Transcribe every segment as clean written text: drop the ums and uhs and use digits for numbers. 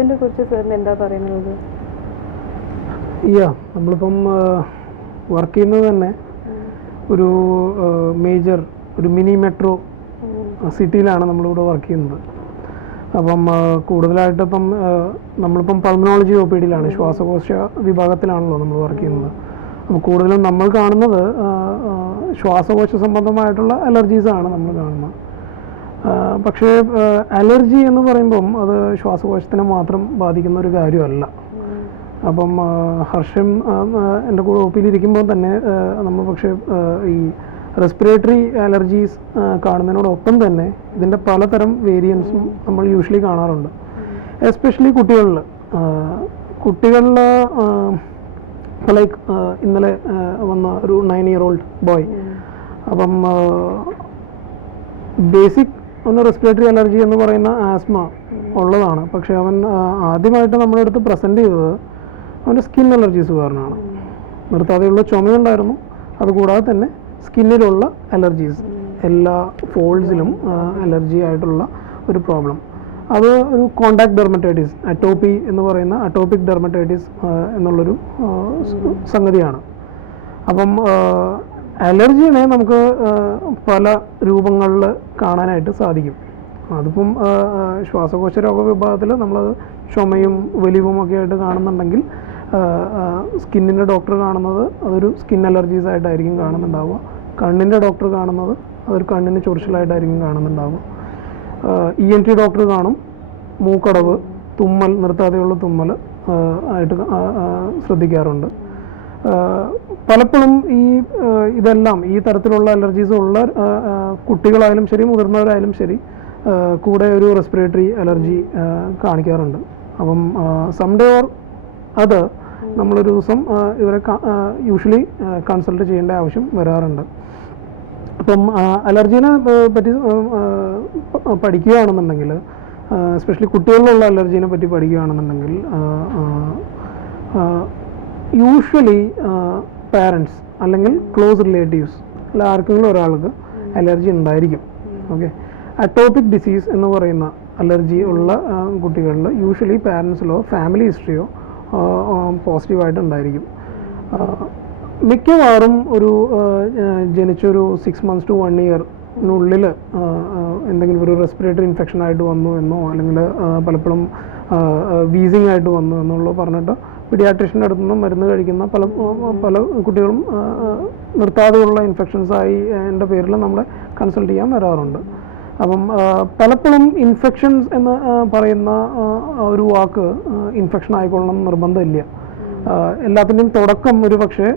അതിനെ കുറിച്ച് സാറിന് എന്താ പറയുന്നത്? നമ്മളിപ്പം വർക്ക് ചെയ്യുന്നത് തന്നെ ഒരു മേജർ ഒരു മിനി മെട്രോ സിറ്റിയിലാണ് നമ്മളിവിടെ വർക്ക് ചെയ്യുന്നത്. അപ്പം കൂടുതലായിട്ട് ഇപ്പം നമ്മളിപ്പം പൾമനോളജി OPDയിലാണ്, ശ്വാസകോശ വിഭാഗത്തിലാണല്ലോ നമ്മൾ വർക്ക് ചെയ്യുന്നത്. അപ്പോൾ കൂടുതലും നമ്മൾ കാണുന്നത് ശ്വാസകോശ സംബന്ധമായിട്ടുള്ള അലർജീസാണ് നമ്മൾ കാണുന്നത്. പക്ഷേ അലർജി എന്ന് പറയുമ്പം അത് ശ്വാസകോശത്തിനെ മാത്രം ബാധിക്കുന്ന ഒരു കാര്യമല്ല. അപ്പം ഹർഷം എൻ്റെ കൂടെ OPയിലിരിക്കുമ്പോൾ തന്നെ നമ്മൾ പക്ഷേ ഈ റെസ്പിറേറ്ററി അലർജീസ് കാണുന്നതിനോടൊപ്പം തന്നെ ഇതിൻ്റെ പലതരം വേരിയൻസും നമ്മൾ യൂഷ്വലി കാണാറുണ്ട്. എസ്പെഷ്യലി കുട്ടികളിൽ ലൈക്ക് ഇന്നലെ വന്ന ഒരു 9-year-old ബോയ്. അപ്പം ബേസിക് ഒന്ന് റെസ്പിറേറ്ററി അലർജി എന്ന് പറയുന്ന ആസ്മ ഉള്ളതാണ്. പക്ഷേ അവൻ ആദ്യമായിട്ട് നമ്മുടെ അടുത്ത് പ്രസൻറ്റ് ചെയ്തത് അവൻ്റെ സ്കിൻ അലർജീസ് കാരണമാണ്. നിർത്താതെയുള്ള ചുമയുണ്ടായിരുന്നു, അതുകൂടാതെ തന്നെ സ്കിന്നിലുള്ള അലർജീസ്, എല്ലാ ഫോൾഡ്സിലും അലർജി ആയിട്ടുള്ള ഒരു പ്രോബ്ലം. അത് ഒരു കോണ്ടാക്ട് ഡെർമറ്റൈറ്റിസ്, അറ്റോപ്പി എന്ന് പറയുന്ന അറ്റോപിക് ഡെർമറ്റൈറ്റിസ് എന്നുള്ളൊരു സംഗതിയാണ്. അപ്പം അലർജിനെ നമുക്ക് പല രൂപങ്ങളിൽ കാണാനായിട്ട് സാധിക്കും. അതിപ്പം ശ്വാസകോശ രോഗവിഭാഗത്തിൽ നമ്മളത് ചുമയും വലിവും ഒക്കെ ആയിട്ട് കാണുന്നുണ്ടെങ്കിൽ സ്കിന്നിൻ്റെ ഡോക്ടർ കാണുന്നത് അതൊരു സ്കിൻ അലർജീസ് ആയിട്ടായിരിക്കും കാണുന്നുണ്ടാവുക. കണ്ണിൻ്റെ ഡോക്ടർ കാണുന്നത് അതൊരു കണ്ണിന് ചൊറിച്ചിലായിട്ടായിരിക്കും കാണുന്നുണ്ടാവുക. ENT ഡോക്ടർ കാണും മൂക്കടവ്, തുമ്മൽ, നിർത്താതെയുള്ള തുമ്മൽ ആയിട്ട് ശ്രദ്ധിക്കാറുണ്ട്. പലപ്പോഴും ഇതെല്ലാം ഈ തരത്തിലുള്ള അലർജീസ് ഉള്ള കുട്ടികളായാലും ശരി മുതിർന്നവരായാലും ശരി കൂടെ ഒരു റെസ്പിറേറ്ററി അലർജി കാണിക്കാറുണ്ട്. അപ്പം സംഡേ ഓർ അത് നമ്മളൊരു ദിവസം ഇവരെ യൂഷ്വലി കൺസൾട്ട് ചെയ്യേണ്ട ആവശ്യം വരാറുണ്ട്. അപ്പം അലർജീനെ പറ്റി പഠിക്കുകയാണെന്നുണ്ടെങ്കിൽ, എസ്പെഷ്യലി കുട്ടികളിലുള്ള അലർജീനെ പറ്റി പഠിക്കുകയാണെന്നുണ്ടെങ്കിൽ യൂഷ്വലി പാരൻസ് അല്ലെങ്കിൽ ക്ലോസ് റിലേറ്റീവ്സ് അല്ല ആർക്കെങ്കിലും ഒരാൾക്ക് അലർജി ഉണ്ടായിരിക്കും. ഓക്കെ, അറ്റോപിക് ഡിസീസ് എന്ന് പറയുന്ന അലർജി ഉള്ള കുട്ടികളിൽ യൂഷ്വലി പാരൻസിലോ ഫാമിലി ഹിസ്റ്ററിയോ പോസിറ്റീവായിട്ട് ഉണ്ടായിരിക്കും. മിക്കവാറും ഒരു ജനിച്ചൊരു 6 months to 1 year എന്തെങ്കിലും ഒരു റെസ്പിറേറ്ററി ഇൻഫെക്ഷൻ ആയിട്ട് വന്നു എന്നോ അല്ലെങ്കിൽ പലപ്പോഴും വീസിങ് ആയിട്ട് വന്നു എന്നുള്ളോ പറഞ്ഞിട്ട് പീഡിയാട്രീഷ്യൻ്റെ അടുത്തു നിന്നും മരുന്ന് കഴിക്കുന്ന പല കുട്ടികളും നിർത്താതെയുള്ള ഇൻഫെക്ഷൻസായി എൻ്റെ പേരിൽ നമ്മളെ കൺസൾട്ട് ചെയ്യാൻ വരാറുണ്ട്. അപ്പം പലപ്പോഴും ഇൻഫെക്ഷൻസ് എന്ന് പറയുന്ന ഒരു വാക്ക് ഇൻഫെക്ഷൻ ആയിക്കൊള്ളണം നിർബന്ധമില്ല. എല്ലാത്തിൻ്റെയും തുടക്കം ഒരു പക്ഷേ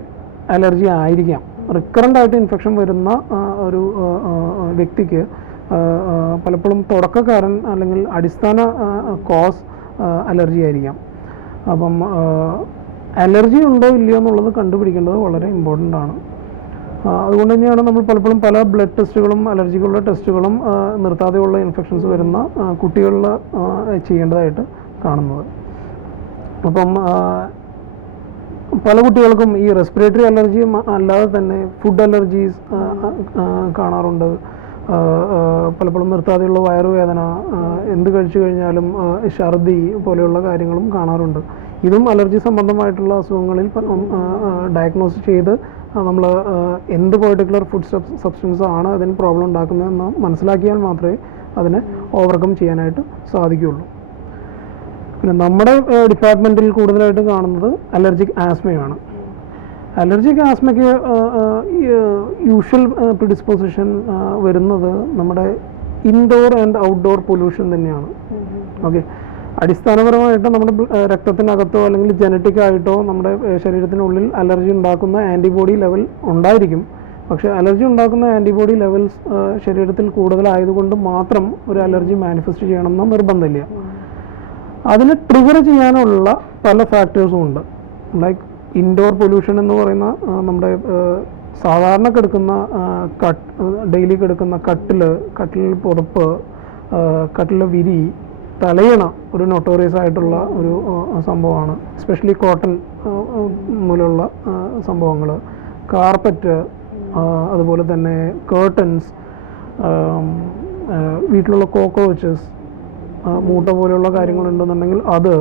അലർജി ആയിരിക്കാം. റിക്കറൻ്റ് ആയിട്ട് ഇൻഫെക്ഷൻ വരുന്ന ഒരു വ്യക്തിക്ക് പലപ്പോഴും തുടക്കക്കാരൻ അല്ലെങ്കിൽ അടിസ്ഥാന കോസ് അലർജി ആയിരിക്കാം. അപ്പം അലർജി ഉണ്ടോ ഇല്ലയോ എന്നുള്ളത് കണ്ടുപിടിക്കേണ്ടത് വളരെ ഇമ്പോർട്ടൻ്റ് ആണ്. അതുകൊണ്ട് തന്നെയാണ് നമ്മൾ പലപ്പോഴും പല ബ്ലഡ് ടെസ്റ്റുകളും അലർജികളുടെ ടെസ്റ്റുകളും നിർത്താതെയുള്ള ഇൻഫെക്ഷൻസ് വരുന്ന കുട്ടികളിൽ ചെയ്യേണ്ടതായിട്ട് കാണുന്നത്. അപ്പം പല കുട്ടികൾക്കും ഈ റെസ്പിറേറ്ററി അലർജി അല്ലാതെ തന്നെ ഫുഡ് അലർജീസ് കാണാറുണ്ട്. പലപ്പോഴും നിർത്താതെയുള്ള വയറുവേദന, എന്ത് കഴിച്ചു കഴിഞ്ഞാലും ഛർദി പോലെയുള്ള കാര്യങ്ങളും കാണാറുണ്ട്. ഇതും അലർജി സംബന്ധമായിട്ടുള്ള അസുഖങ്ങളിൽ ഡയഗ്നോസ് ചെയ്ത് നമ്മൾ എന്ത് പെർട്ടിക്കുലർ ഫുഡ് സബ്സ്റ്റൻസ് ആണ് അതിന് പ്രോബ്ലം ഉണ്ടാക്കുന്നതെന്ന് മനസ്സിലാക്കിയാൽ മാത്രമേ അതിനെ ഓവർകം ചെയ്യാനായിട്ട് സാധിക്കുകയുള്ളൂ. പിന്നെ നമ്മുടെ ഡിപ്പാർട്ട്മെൻറ്റിൽ കൂടുതലായിട്ട് കാണുന്നത് അലർജിക് ആസ്മയാണ്. അലർജിക് ആസ്മയ്ക്ക് യൂഷ്വൽ പ്രിഡിസ്പോസിഷൻ വരുന്നത് നമ്മുടെ ഇൻഡോർ ആൻഡ് ഔട്ട്ഡോർ പൊല്യൂഷൻ തന്നെയാണ്. ഓക്കെ, അടിസ്ഥാനപരമായിട്ട് നമ്മുടെ രക്തത്തിനകത്തോ അല്ലെങ്കിൽ ജനറ്റിക് ആയിട്ടോ നമ്മുടെ ശരീരത്തിനുള്ളിൽ അലർജി ഉണ്ടാക്കുന്ന ആൻറ്റിബോഡി ലെവൽ ഉണ്ടായിരിക്കും. പക്ഷേ അലർജി ഉണ്ടാക്കുന്ന ആൻറ്റിബോഡി ലെവൽസ് ശരീരത്തിൽ കൂടുതലായതുകൊണ്ട് മാത്രം ഒരു അലർജി മാനിഫെസ്റ്റ് ചെയ്യണമെന്ന് നിർബന്ധമില്ല. അതിന് ട്രിഗർ ചെയ്യാനുള്ള പല ഫാക്ടേഴ്സും ഉണ്ട്. ലൈക്ക് ഇൻഡോർ പൊല്യൂഷൻ എന്ന് പറയുന്ന നമ്മുടെ സാധാരണ കിടക്കുന്ന ഡെയിലി കിടക്കുന്ന കട്ടിൽ പുതപ്പ്, കട്ടിൽ വിരി, തലയണ ഒരു നൊട്ടോറിയസ് ആയിട്ടുള്ള ഒരു സംഭവമാണ്. എസ്പെഷ്യലി കോട്ടൺ മൂലമുള്ള സംഭവങ്ങൾ, കാർപ്പറ്റ്, അതുപോലെ തന്നെ കേർട്ടൻസ്, വീട്ടിലുള്ള കോക്രോച്ചസ്, മൂട്ട പോലെയുള്ള കാര്യങ്ങളുണ്ടെന്നുണ്ടെങ്കിൽ അത്,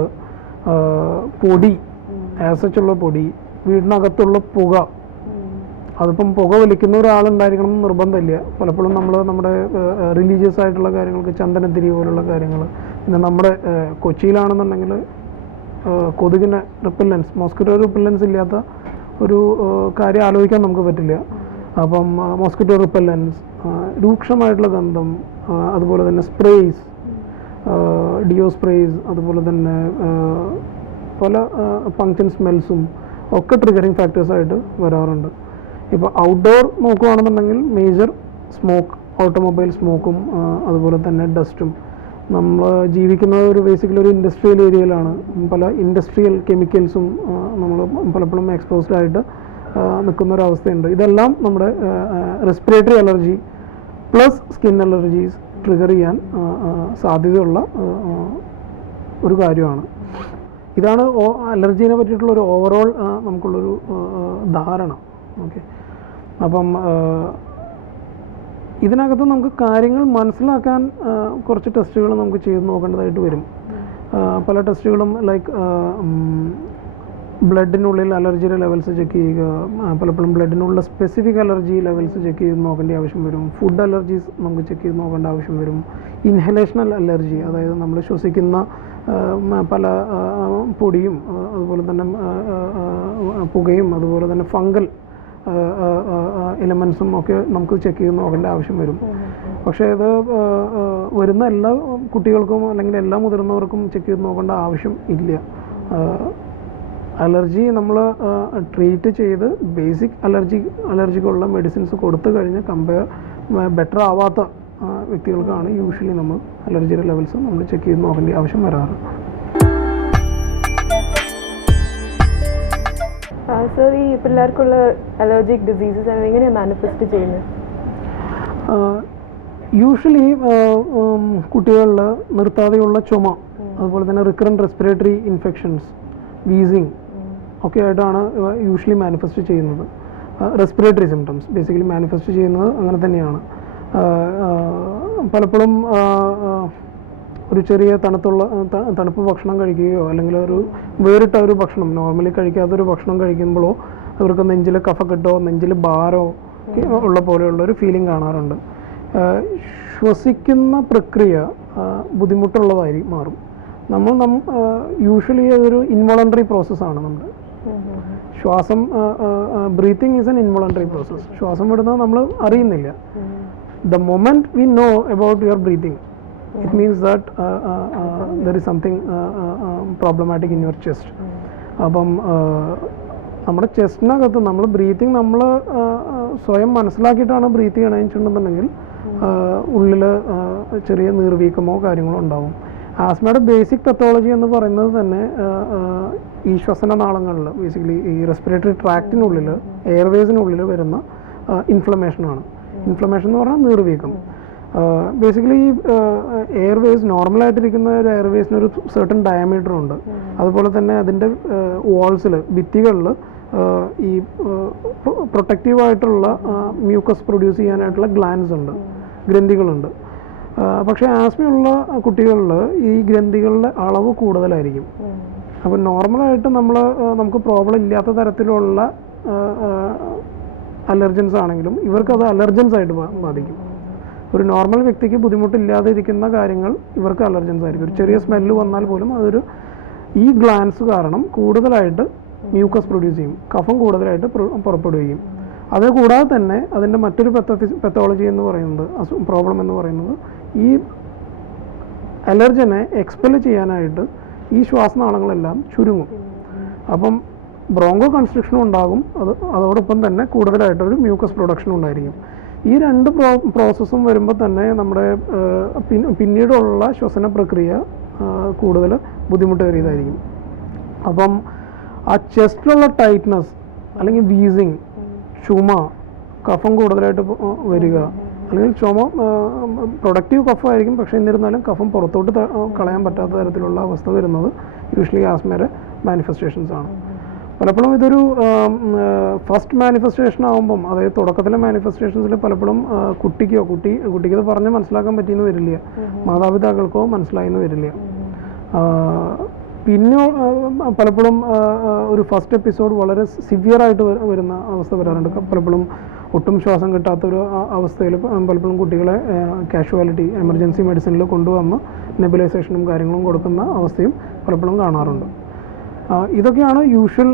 പൊടി, ആസച്ചുള്ള പൊടി, വീടിനകത്തുള്ള പുക, അതിപ്പം പുക വലിക്കുന്ന ഒരാളുണ്ടായിരിക്കണം എന്ന് നിർബന്ധമില്ല. പലപ്പോഴും നമ്മൾ നമ്മുടെ റിലീജിയസ് ആയിട്ടുള്ള കാര്യങ്ങൾക്ക് ചന്ദനത്തിരി പോലുള്ള കാര്യങ്ങൾ, പിന്നെ നമ്മുടെ കൊച്ചിയിലാണെന്നുണ്ടെങ്കിൽ കൊതുകിന് റിപ്പല്ലൻസ്, മോസ്കിറ്റോ റിപ്പല്ലൻസ് ഇല്ലാത്ത ഒരു കാര്യം ആലോചിക്കാൻ നമുക്ക് പറ്റില്ല. അപ്പം മോസ്കിറ്റോ റിപ്പല്ലൻസ്, രൂക്ഷമായിട്ടുള്ള ഗന്ധം, അതുപോലെ തന്നെ സ്പ്രേസ്, ഡിയോ സ്പ്രേസ്, അതുപോലെ തന്നെ പല ഫങ്ഷൻ സ്മെൽസും ഒക്കെ ട്രിഗറിങ് ഫാക്ടേഴ്സായിട്ട് വരാറുണ്ട്. ഇപ്പോൾ ഔട്ട്ഡോർ നോക്കുകയാണെന്നുണ്ടെങ്കിൽ മേജർ സ്മോക്ക്, ഓട്ടോമൊബൈൽ സ്മോക്കും അതുപോലെ തന്നെ ഡസ്റ്റും. നമ്മൾ ജീവിക്കുന്നത് ഒരു ബേസിക്കലി ഒരു ഇൻഡസ്ട്രിയൽ ഏരിയയിലാണ്. പല ഇൻഡസ്ട്രിയൽ കെമിക്കൽസും നമ്മൾ പലപ്പോഴും എക്സ്പോസ്ഡ് ആയിട്ട് നിൽക്കുന്ന ഒരവസ്ഥയുണ്ട്. ഇതെല്ലാം നമ്മുടെ respiratory allergy plus skin allergies trigger ചെയ്യാൻ സാധ്യതയുള്ള ഒരു കാര്യമാണ്. ഇതാണ് അലർജീനെ പറ്റിയിട്ടുള്ള ഒരു ഓവറോൾ നമുക്കുള്ളൊരു ധാരണ. ഓക്കെ, അപ്പം ഇതിനകത്ത് നമുക്ക് കാര്യങ്ങൾ മനസ്സിലാക്കാൻ കുറച്ച് ടെസ്റ്റുകൾ നമുക്ക് ചെയ്ത് നോക്കേണ്ടതായിട്ട് വരും. പല ടെസ്റ്റുകളും ലൈക്ക് ബ്ലഡിനുള്ളിൽ അലർജിയുടെ ലെവൽസ് ചെക്ക് ചെയ്യുക, പലപ്പോഴും ബ്ലഡിനുള്ള സ്പെസിഫിക് അലർജി ലെവൽസ് ചെക്ക് ചെയ്ത് നോക്കേണ്ട ആവശ്യം വരും. ഫുഡ് അലർജീസ് നമുക്ക് ചെക്ക് ചെയ്ത് നോക്കേണ്ട ആവശ്യം വരും. ഇൻഹലേഷണൽ അലർജി, അതായത് നമ്മൾ ശ്വസിക്കുന്ന പല പൊടിയും അതുപോലെ തന്നെ പുകയും അതുപോലെ തന്നെ ഫംഗൽ എലമെൻസും ഒക്കെ നമുക്ക് ചെക്ക് ചെയ്ത് നോക്കേണ്ട ആവശ്യം വരും. പക്ഷേ ഇത് വരുന്ന എല്ലാ കുട്ടികൾക്കും അല്ലെങ്കിൽ എല്ലാ മുതിർന്നവർക്കും ചെക്ക് ചെയ്ത് നോക്കേണ്ട ആവശ്യം ഇല്ല. അലർജി നമ്മൾ ട്രീറ്റ് ചെയ്ത് ബേസിക് അലർജിക്കുള്ള മെഡിസിൻസ് കൊടുത്തു കഴിഞ്ഞ് ബെറ്റർ ആവാത്ത വ്യക്തികൾക്കാണ് യൂഷ്വലി നമ്മൾ അലർജിയുടെ ലെവൽസ് നമ്മൾ ചെക്ക് ചെയ്ത് നോക്കേണ്ട ആവശ്യം വരാറ്. സർ, ഈ പിള്ളേർക്കുള്ള അലർജിക് ഡിസീസസ് എങ്ങനെയാണ് മാനിഫെസ്റ്റ് ചെയ്യുന്നത്? യൂഷ്വലി കുട്ടികളിൽ നിർത്താതെയുള്ള ചുമ, അതുപോലെ തന്നെ റിക്കറൻറ്റ് റെസ്പിറേറ്ററി ഇൻഫെക്ഷൻസ്, വീസിങ് ഒക്കെ ആയിട്ടാണ് യൂഷ്വലി മാനിഫെസ്റ്റ് ചെയ്യുന്നത്. റെസ്പിറേറ്ററി സിംറ്റംസ് ബേസിക്കലി മാനിഫെസ്റ്റ് ചെയ്യുന്നത് അങ്ങനെ തന്നെയാണ്. പലപ്പോഴും ഒരു ചെറിയ തണുപ്പ് ഭക്ഷണം കഴിക്കുകയോ അല്ലെങ്കിൽ ഒരു വേറിട്ട ഒരു ഭക്ഷണം, നോർമലി കഴിക്കാത്തൊരു ഭക്ഷണം കഴിക്കുമ്പോഴോ അവർക്ക് നെഞ്ചിൽ കഫക്കെട്ടോ നെഞ്ചിൽ ഭാരോ ഉള്ള പോലെയുള്ള ഒരു ഫീലിംഗ് കാണാറുണ്ട്. ശ്വസിക്കുന്ന പ്രക്രിയ ബുദ്ധിമുട്ടുള്ളതായി മാറും. യൂഷ്വലി അതൊരു ഇൻവോളണ്ടറി പ്രോസസ്സാണ്. നമ്മുടെ ശ്വാസം, breathing is N involuntary process. ശ്വാസം വിടുന്നത് നമ്മൾ അറിയുന്നില്ല. The moment we know about your breathing, it means that there is something problematic in your chest. അപ്പം നമ്മുടെ ചെസ്റ്റിനകത്ത് നമ്മൾ ബ്രീത്തിങ് നമ്മൾ സ്വയം മനസ്സിലാക്കിയിട്ടാണ് ബ്രീത്ത് ചെയ്യണമെന്ന് വെച്ചിട്ടുണ്ടെന്നുണ്ടെങ്കിൽ ഉള്ളിൽ ചെറിയ നീർവീക്കമോ കാര്യങ്ങളോ ഉണ്ടാവും. ആസ്മയുടെ ബേസിക് പത്തോളജി എന്ന് പറയുന്നത് തന്നെ ഈ ശ്വസനനാളങ്ങളിൽ ബേസിക്കലി ഈ റെസ്പിറേറ്ററി ട്രാക്റ്റിനുള്ളിൽ എയർവേസിനുള്ളിൽ വരുന്ന ഇൻഫ്ലമേഷനാണ്. ഇൻഫ്ലമേഷൻ എന്ന് പറഞ്ഞാൽ നീർവീക്കം. ബേസിക്കലി എയർവേസ്, നോർമലായിട്ടിരിക്കുന്ന ഒരു എയർവേസിന് ഒരു സർട്ടൺ ഡയമീറ്റർ ഉണ്ട്. അതുപോലെ തന്നെ അതിൻ്റെ വാൾസിൽ, ഭിത്തികളിൽ ഈ പ്രൊട്ടക്റ്റീവായിട്ടുള്ള മ്യൂക്കസ് പ്രൊഡ്യൂസ് ചെയ്യാനായിട്ടുള്ള ഗ്ലാൻസ് ഉണ്ട്, ഗ്രന്ഥികളുണ്ട്. പക്ഷേ ആസ്മയുള്ള കുട്ടികളിൽ ഈ ഗ്രന്ഥികളുടെ അളവ് കൂടുതലായിരിക്കും. അപ്പോൾ നോർമലായിട്ട് നമുക്ക് പ്രോബ്ലം ഇല്ലാത്ത തരത്തിലുള്ള അലർജൻസ് ആണെങ്കിലും ഇവർക്കത് അലർജൻസ് ആയിട്ട് ബാധിക്കും. ഒരു നോർമൽ വ്യക്തിക്ക് ബുദ്ധിമുട്ടില്ലാതെ ഇരിക്കുന്ന കാര്യങ്ങൾ ഇവർക്ക് അലർജൻസ് ആയിരിക്കും. ഒരു ചെറിയ സ്മെല്ല് വന്നാൽ പോലും ഈ ഗ്ലാൻസ് കാരണം കൂടുതലായിട്ട് മ്യൂക്കസ് പ്രൊഡ്യൂസ് ചെയ്യും, കഫം കൂടുതലായിട്ട് പുറപ്പെടുകയും. അത് കൂടാതെ തന്നെ അതിൻ്റെ മറ്റൊരു പെത്തോളജി എന്ന് പറയുന്നത്, പ്രോബ്ലം എന്ന് പറയുന്നത്, ഈ അലർജനെ എക്സ്പെൽ ചെയ്യാനായിട്ട് ഈ ശ്വാസനാളങ്ങളെല്ലാം ചുരുങ്ങും. അപ്പം ബ്രോങ്കോ കൺസ്ട്രക്ഷനും ഉണ്ടാകും, അതോടൊപ്പം തന്നെ കൂടുതലായിട്ടൊരു മ്യൂക്കസ് പ്രൊഡക്ഷനും ഉണ്ടായിരിക്കും. ഈ രണ്ട് പ്രോസസ്സും വരുമ്പോൾ തന്നെ നമ്മുടെ പിന്നീടുള്ള ശ്വസന പ്രക്രിയ കൂടുതൽ ബുദ്ധിമുട്ടേറിയതായിരിക്കും. അപ്പം ആ ചെസ്റ്റിലുള്ള ടൈറ്റ്നസ് അല്ലെങ്കിൽ വീസിങ്, ചുമ, കഫം കൂടുതലായിട്ട് വരിക, അല്ലെങ്കിൽ ചുമ പ്രൊഡക്റ്റീവ് കഫമായിരിക്കും, പക്ഷേ എന്നിരുന്നാലും കഫം പുറത്തോട്ട് കളയാൻ പറ്റാത്ത തരത്തിലുള്ള അവസ്ഥ വരുന്നത് യൂഷ്വലി ആസ്മയുടെ മാനിഫെസ്റ്റേഷൻസ് ആണ്. പലപ്പോഴും ഇതൊരു ഫസ്റ്റ് മാനിഫെസ്റ്റേഷൻ ആകുമ്പം, അതായത് തുടക്കത്തിലെ മാനിഫെസ്റ്റേഷൻസിൽ പലപ്പോഴും കുട്ടിക്ക് ഇത് പറഞ്ഞ് മനസ്സിലാക്കാൻ പറ്റിയെന്ന് വരില്ല, മാതാപിതാക്കൾക്കോ മനസ്സിലായെന്ന് വരില്ല. പിന്നെ പലപ്പോഴും ഒരു ഫസ്റ്റ് എപ്പിസോഡ് വളരെ സിവിയറായിട്ട് വരുന്ന അവസ്ഥ വരാറുണ്ട്. പലപ്പോഴും ഒട്ടും ശ്വാസം കിട്ടാത്തൊരു അവസ്ഥയിൽ പലപ്പോഴും കുട്ടികളെ കാഷ്വാലിറ്റി എമർജൻസി മെഡിസിനിൽ കൊണ്ടുവന്ന് നെബുലൈസേഷനും കാര്യങ്ങളും കൊടുക്കുന്ന അവസ്ഥയും പലപ്പോഴും കാണാറുണ്ട്. ഇതൊക്കെയാണ് യൂഷ്വൽ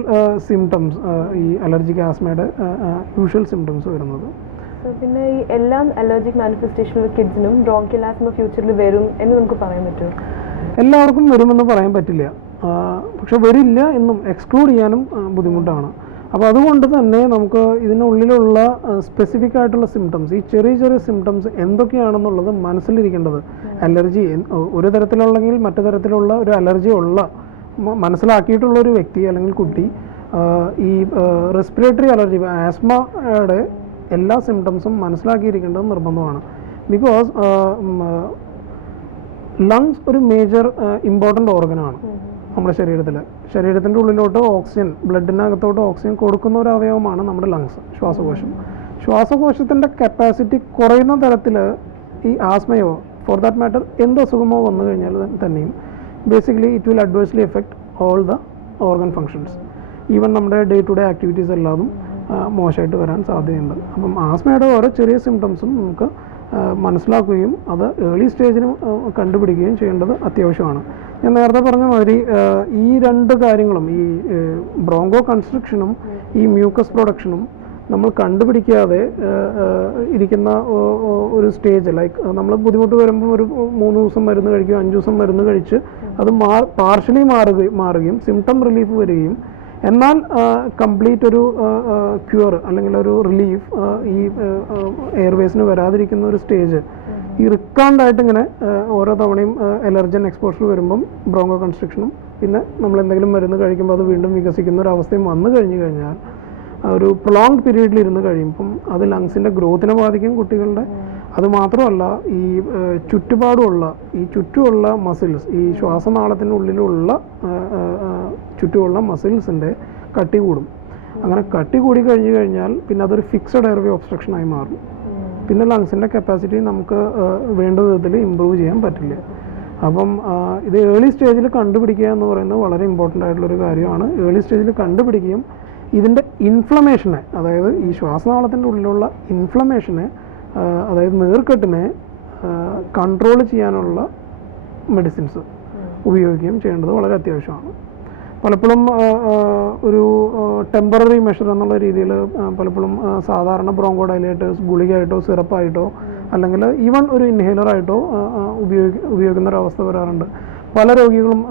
സിംറ്റംസ്, ഈ അലർജിക് ആസ്മയുടെ യൂഷ്വൽ സിംറ്റംസ് വരുന്നത്. പിന്നെ ഈ എല്ലാം അലർജിക് മാനിഫെസ്റ്റേഷൻ കിഡ്സിനും ബ്രോങ്കിയൽ ആസ്മ ഫ്യൂച്ചറിൽ വരും എന്ന് നമുക്ക് പറയാൻ പറ്റുമോ? എല്ലാവർക്കും വരുമെന്ന് പറയാൻ പറ്റില്ല, പക്ഷെ വരില്ല എന്നും എക്സ്ക്ലൂഡ് ചെയ്യാനും ബുദ്ധിമുട്ടാണ്. അപ്പോൾ അതുകൊണ്ട് തന്നെ നമുക്ക് ഇതിനുള്ളിലുള്ള സ്പെസിഫിക് ആയിട്ടുള്ള സിംറ്റംസ്, ഈ ചെറിയ ചെറിയ സിംറ്റംസ് എന്തൊക്കെയാണെന്നുള്ളത് മനസ്സിലിരിക്കേണ്ടത്. അലർജി ഒരു തരത്തിലുള്ളെങ്കിൽ മറ്റു തരത്തിലുള്ള ഒരു അലർജി ഉള്ള മനസ്സിലാക്കിയിട്ടുള്ള ഒരു വ്യക്തി അല്ലെങ്കിൽ കുട്ടി ഈ റെസ്പിറേറ്ററി അലർജി ആസ്മയുടെ എല്ലാ സിംറ്റംസും മനസ്സിലാക്കിയിരിക്കേണ്ടത് നിർബന്ധമാണ്. ബിക്കോസ് ലങ്സ് ഒരു മേജർ ഇമ്പോർട്ടൻ്റ് ഓർഗനാണ് നമ്മുടെ ശരീരത്തിൻ്റെ ഉള്ളിലോട്ട് ഓക്സിജൻ, ബ്ലഡിനകത്തോട്ട് ഓക്സിജൻ കൊടുക്കുന്ന ഒരു അവയവമാണ് നമ്മുടെ ലങ്സ്, ശ്വാസകോശത്തിൻ്റെ കപ്പാസിറ്റി കുറയുന്ന തരത്തിൽ ഈ ആസ്മയോ ഫോർ ദാറ്റ് മാറ്റർ എന്ത് അസുഖമോ വന്നു കഴിഞ്ഞാൽ തന്നെയും basically it will adversely effect all the organ functions. Even നമ്മുടെ ഡേ ടു ഡേ ആക്ടിവിറ്റീസ് എല്ലാതും മോശമായിട്ട് വരാൻ സാധ്യതയുണ്ട്. അപ്പം ആസ്മയുടെ ഓരോ ചെറിയ സിംറ്റംസും നമുക്ക് മനസ്സിലാക്കുകയും അത് ഏർലി സ്റ്റേജിന് കണ്ടുപിടിക്കുകയും ചെയ്യേണ്ടത് അത്യാവശ്യമാണ്. ഞാൻ നേരത്തെ പറഞ്ഞ മാതിരി ഈ രണ്ട് കാര്യങ്ങളും, ഈ ബ്രോങ്കോ കൺസ്ട്രക്ഷനും ഈ മ്യൂക്കസ് പ്രൊഡക്ഷനും നമ്മൾ കണ്ടുപിടിക്കാതെ ഇരിക്കുന്ന ഒരു സ്റ്റേജ്, ലൈക്ക് നമ്മൾ ബുദ്ധിമുട്ട് വരുമ്പോൾ ഒരു 3 ദിവസം മരുന്ന് കഴിക്കും, 5 ദിവസം മരുന്ന് കഴിച്ച് അത് പാർഷ്യലി മാറുകയും സിംറ്റം റിലീഫ് വരികയും എന്നാൽ കംപ്ലീറ്റ് ഒരു ക്യൂർ അല്ലെങ്കിൽ ഒരു റിലീഫ് ഈ എയർവേസിന് വരാതിരിക്കുന്ന ഒരു സ്റ്റേജ്, ഈ റിക്കാണ്ടായിട്ട് ഇങ്ങനെ ഓരോ തവണയും എലർജൻ എക്സ്പോഷർ വരുമ്പം ബ്രോങ്കോ കൺസ്ട്രക്ഷനും പിന്നെ നമ്മൾ എന്തെങ്കിലും മരുന്ന് കഴിക്കുമ്പോൾ അത് വീണ്ടും വികസിക്കുന്ന ഒരു അവസ്ഥയും വന്നു കഴിഞ്ഞാൽ ഒരു പ്രൊലോങ്ഡ് പീരീഡിൽ ഇരുന്ന് കഴിയുമ്പം അത് ലങ്സിൻ്റെ ഗ്രോത്തിനെ ബാധിക്കും കുട്ടികളുടെ. അതുമാത്രമല്ല ഈ ചുറ്റുമുള്ള മസിൽസ്, ഈ ശ്വാസനാളത്തിൻ്റെ ഉള്ളിലുള്ള ചുറ്റുമുള്ള മസിൽസിൻ്റെ കട്ടി കൂടും. അങ്ങനെ കട്ടി കൂടി കഴിഞ്ഞാൽ പിന്നെ അതൊരു ഫിക്സഡ് എയർവേ ഒബ്സ്ട്രക്ഷനായി മാറും. പിന്നെ ലങ്സിൻ്റെ കപ്പാസിറ്റി നമുക്ക് വേണ്ട വിധത്തിൽ ഇമ്പ്രൂവ് ചെയ്യാൻ പറ്റില്ല. അപ്പം ഇത് ഏർലി സ്റ്റേജിൽ കണ്ടുപിടിക്കുക എന്ന് പറയുന്നത് വളരെ ഇമ്പോർട്ടൻ്റ് ആയിട്ടുള്ളൊരു കാര്യമാണ്. ഏർലി സ്റ്റേജിൽ കണ്ടുപിടിക്കുകയും ഇതിൻ്റെ ഇൻഫ്ലമേഷനെ, അതായത് ഈ ശ്വാസനാളത്തിൻ്റെ ഉള്ളിലുള്ള ഇൻഫ്ലമേഷനെ, അതായത് നീർക്കെട്ടിനെ കൺട്രോൾ ചെയ്യാനുള്ള മെഡിസിൻസ് ഉപയോഗിക്കുകയും ചെയ്യേണ്ടത് വളരെ അത്യാവശ്യമാണ്. പലപ്പോഴും ഒരു ടെമ്പററി മെഷർ എന്നുള്ള രീതിയിൽ പലപ്പോഴും സാധാരണ ബ്രോങ്കോ ഡൈലേറ്റേഴ്സ് ഗുളികയായിട്ടോ സിറപ്പായിട്ടോ അല്ലെങ്കിൽ ഈവൺ ഒരു ഇൻഹേലറായിട്ടോ ഉപയോഗിക്കുന്ന ഒരവസ്ഥ വരാറുണ്ട്. പല രോഗികളും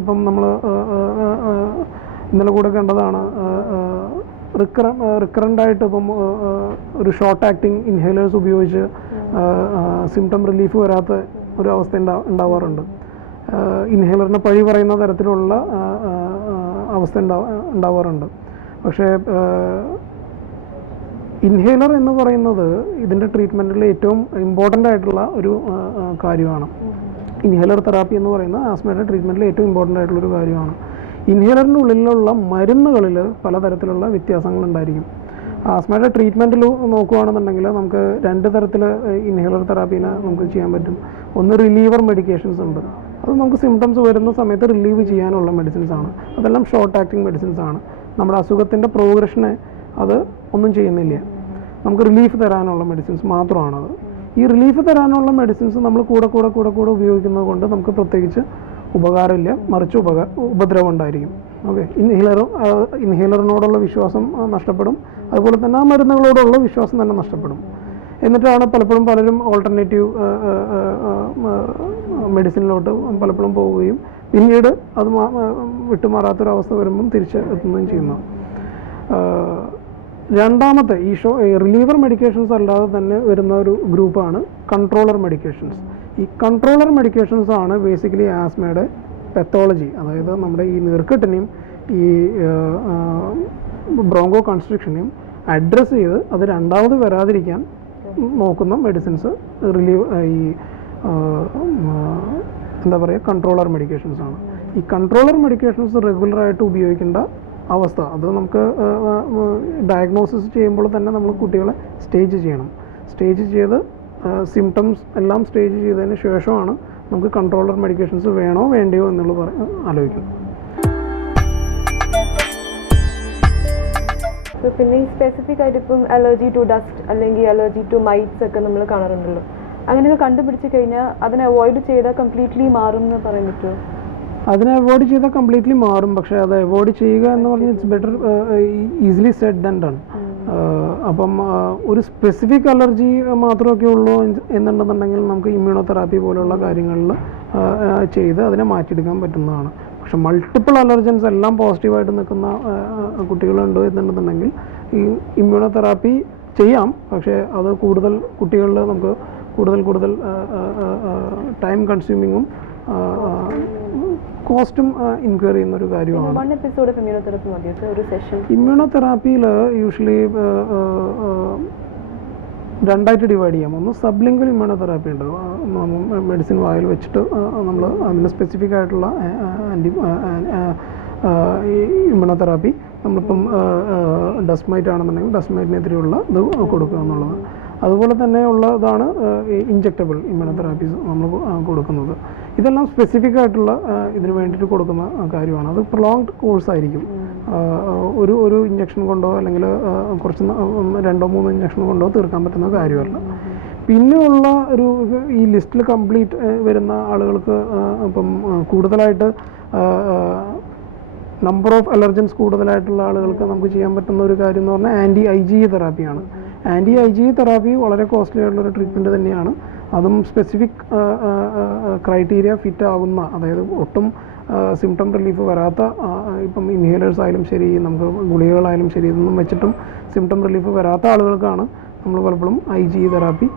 ഇപ്പം നമ്മൾ ഇന്നലെ കൂടെ കണ്ടതാണ്, റിക്കറൻ്റായിട്ട് ഇപ്പം ഒരു ഷോർട്ട് ആക്ടിങ് ഇൻഹേലേഴ്സ് ഉപയോഗിച്ച് സിംറ്റം റിലീഫ് വരാത്ത ഒരു അവസ്ഥ ഉണ്ടാവാറുണ്ട്. ഇൻഹേലറിനെ പഴി പറയുന്ന തരത്തിലുള്ള അവസ്ഥ ഉണ്ടാവാറുണ്ട്. പക്ഷേ ഇൻഹേലർ എന്ന് പറയുന്നത് ഇതിൻ്റെ ട്രീറ്റ്മെൻറ്റിൽ ഏറ്റവും ഇമ്പോർട്ടൻ്റ് ആയിട്ടുള്ള ഒരു കാര്യമാണ്. ഇൻഹേലർ തെറാപ്പി എന്ന് പറയുന്ന ആസ്മയുടെ ട്രീറ്റ്മെൻറ്റിൽ ഏറ്റവും ഇമ്പോർട്ടൻ്റ് ആയിട്ടുള്ളൊരു കാര്യമാണ്. ഇൻഹേലറിൻ്റെ ഉള്ളിലുള്ള മരുന്നുകളിൽ പലതരത്തിലുള്ള വ്യത്യാസങ്ങളുണ്ടായിരിക്കും. ആസ്മയുടെ ട്രീറ്റ്മെൻറ്റിൽ നോക്കുകയാണെന്നുണ്ടെങ്കിൽ നമുക്ക് 2 തരത്തിൽ ഇൻഹേലർ തെറാപ്പീനെ നമുക്ക് ചെയ്യാൻ പറ്റും. ഒന്ന് റിലീവർ മെഡിക്കേഷൻസ് ഉണ്ട്, അത് നമുക്ക് സിംറ്റംസ് വരുന്ന സമയത്ത് റിലീവ് ചെയ്യാനുള്ള മെഡിസിൻസ് ആണ്. അതെല്ലാം ഷോർട്ട് ആക്ടിങ് മെഡിസിൻസ് ആണ്. നമ്മുടെ അസുഖത്തിൻ്റെ പ്രോഗ്രഷനെ അത് ഒന്നും ചെയ്യുന്നില്ല, നമുക്ക് റിലീഫ് തരാനുള്ള മെഡിസിൻസ് മാത്രമാണത്. ഈ റിലീഫ് തരാനുള്ള മെഡിസിൻസ് നമ്മൾ കൂടെ ഉപയോഗിക്കുന്നത് കൊണ്ട് നമുക്ക് പ്രത്യേകിച്ച് ഉപകാരമില്ല, മറിച്ച് ഉപദ്രവം ഉണ്ടായിരിക്കും. ഓക്കെ, ഇൻഹേലറിനോടുള്ള വിശ്വാസം നഷ്ടപ്പെടും, അതുപോലെ തന്നെ ആ മരുന്നുകളോടുള്ള വിശ്വാസം തന്നെ നഷ്ടപ്പെടും. എന്നിട്ടാണ് പലരും ഓൾട്ടർനേറ്റീവ് മെഡിസിനിലോട്ട് പലപ്പോഴും പോവുകയും പിന്നീട് അത് വിട്ടുമാറാത്തൊരവസ്ഥ വരുമ്പം തിരിച്ച് എത്തുകയും ചെയ്യുന്നു. രണ്ടാമത്തെ ഈ റിലീവർ മെഡിക്കേഷൻസ് അല്ലാതെ തന്നെ വരുന്ന ഒരു ഗ്രൂപ്പാണ് കൺട്രോളർ മെഡിക്കേഷൻസ്. ഈ കൺട്രോളർ മെഡിക്കേഷൻസ് ആണ് ബേസിക്കലി ആസ്മയുടെ പെത്തോളജി, അതായത് നമ്മുടെ ഈ നീർക്കെട്ടിനെയും ഈ ബ്രോങ്കോ കൺസ്ട്രക്ഷനെയും അഡ്രസ്സ് ചെയ്ത് അത് രണ്ടാമത് വരാതിരിക്കാൻ നോക്കുന്ന മെഡിസിൻസ് ഈ കൺട്രോളർ മെഡിക്കേഷൻസ് ആണ്. ഈ കൺട്രോളർ മെഡിക്കേഷൻസ് റെഗുലറായിട്ട് ഉപയോഗിക്കേണ്ട അവസ്ഥ അത് നമുക്ക് ഡയഗ്നോസിസ് ചെയ്യുമ്പോൾ തന്നെ നമ്മൾ കുട്ടികളെ സ്റ്റേജ് ചെയ്യണം. സ്റ്റേജ് ചെയ്ത് സിംറ്റംസ് എല്ലാം സ്റ്റേജ് ചെയ്തതിന് ശേഷമാണ് നമുക്ക് കൺട്രോളർ മെഡിക്കേഷൻസ് വേണോ വേണ്ടയോ എന്നുള്ളത് ആലോചിക്കണം. പിന്നെ ഈ സ്പെസിഫിക് ആയിട്ട് ഇപ്പം അലർജി ടു ഡസ്റ്റ് അല്ലെങ്കിൽ അലർജി ടു മൈറ്റ്സ് ഒക്കെ നമ്മൾ കാണാറുണ്ടല്ലോ. അങ്ങനെയൊക്കെ കണ്ടുപിടിച്ച് കഴിഞ്ഞാൽ അതിനെ അവോയ്ഡ് ചെയ്താൽ കംപ്ലീറ്റ്ലി മാറും എന്ന് പറയാൻ പറ്റുമോ? അതിനെ അവോയ്ഡ് ചെയ്താൽ കംപ്ലീറ്റ്ലി മാറും. പക്ഷേ അത് അവോയ്ഡ് ചെയ്യുക എന്ന് പറഞ്ഞാൽ it's better easily said than done. അപ്പം ഒരു സ്പെസിഫിക് അലർജി മാത്രമൊക്കെ ഉള്ളൂ എന്നുണ്ടെന്നുണ്ടെങ്കിൽ നമുക്ക് ഇമ്മ്യൂണോതെറാപ്പി പോലുള്ള കാര്യങ്ങളിൽ ചെയ്ത് അതിനെ മാറ്റിയെടുക്കാൻ പറ്റുന്നതാണ്. പക്ഷെ മൾട്ടിപ്പിൾ അലർജൻസ് എല്ലാം പോസിറ്റീവായിട്ട് നിൽക്കുന്ന കുട്ടികളുണ്ട് എന്നുണ്ടെന്നുണ്ടെങ്കിൽ ഈ ഇമ്മ്യൂണോതെറാപ്പി ചെയ്യാം. പക്ഷേ അത് കൂടുതൽ കുട്ടികളിൽ നമുക്ക് കൂടുതൽ ടൈം കൺസ്യൂമിങ്ങും കോസ്റ്റും ഇൻക്വയർ ചെയ്യുന്നൊരു കാര്യമാണ്. ഇമ്മ്യൂണോതെറാപ്പിയിൽ യൂഷ്വലി രണ്ടായിട്ട് ഡിവൈഡ് ചെയ്യാം. ഒന്ന് സബ്ലിംഗ്വൽ ഇമ്മ്യൂണോതെറാപ്പി ഉണ്ട്. മെഡിസിൻ വായിൽ വെച്ചിട്ട് നമ്മൾ അതിന് സ്പെസിഫിക് ആയിട്ടുള്ള ഇമ്മ്യൂണോതെറാപ്പി നമ്മളിപ്പം ഡസ്റ്റ് മൈറ്റ് ആണെന്നുണ്ടെങ്കിൽ ഡസ്റ്റ് മൈറ്റിനെതിരെയുള്ള ഇത് കൊടുക്കുക എന്നുള്ളത്. അതുപോലെ തന്നെയുള്ള ഇതാണ് ഇഞ്ചെക്റ്റബിൾ ഇമ്മ്യൂണോതെറാപ്പീസ് നമ്മൾ കൊടുക്കുന്നത്. ഇതെല്ലാം സ്പെസിഫിക് ആയിട്ടുള്ള ഇതിന് വേണ്ടിയിട്ട് കൊടുക്കുന്ന കാര്യമാണ്. അത് പ്രൊലോങ്ഡ് കോഴ്സ് ആയിരിക്കും. ഒരു ഇഞ്ചക്ഷൻ കൊണ്ടോ അല്ലെങ്കിൽ കുറച്ച് 2-3 ഇഞ്ചക്ഷൻ കൊണ്ടോ തീർക്കാൻ പറ്റുന്ന കാര്യമല്ല. പിന്നെയുള്ള ഈ ലിസ്റ്റിൽ കംപ്ലീറ്റ് വരുന്ന ആളുകൾക്ക് ഇപ്പം കൂടുതലായിട്ട് നമ്പർ ഓഫ് അലർജൻസ് കൂടുതലായിട്ടുള്ള ആളുകൾക്ക് നമുക്ക് ചെയ്യാൻ പറ്റുന്ന ഒരു കാര്യം എന്ന് പറഞ്ഞാൽ ആൻറ്റി-IgE തെറാപ്പിയാണ്. ആൻറ്റി-IgE തെറാപ്പി വളരെ കോസ്റ്റ്ലി ആയിട്ടുള്ളൊരു ട്രീറ്റ്മെൻറ്റ് തന്നെയാണ്. അതും സ്പെസിഫിക് ക്രൈറ്റീരിയ ഫിറ്റ് ആവുന്ന, അതായത് ഒട്ടും സിംറ്റം റിലീഫ് വരാത്ത, ഇപ്പം ഇൻഹേലേഴ്സ് ആയാലും ശരി, നമുക്ക് ഗുളികകളായാലും ശരി, ഇതൊന്നും വെച്ചിട്ടും സിംറ്റം റിലീഫ് വരാത്ത ആളുകൾക്കാണ് നമ്മൾ പലപ്പോഴും IgE തെറാപ്പി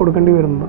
കൊടുക്കേണ്ടി വരുന്നത്.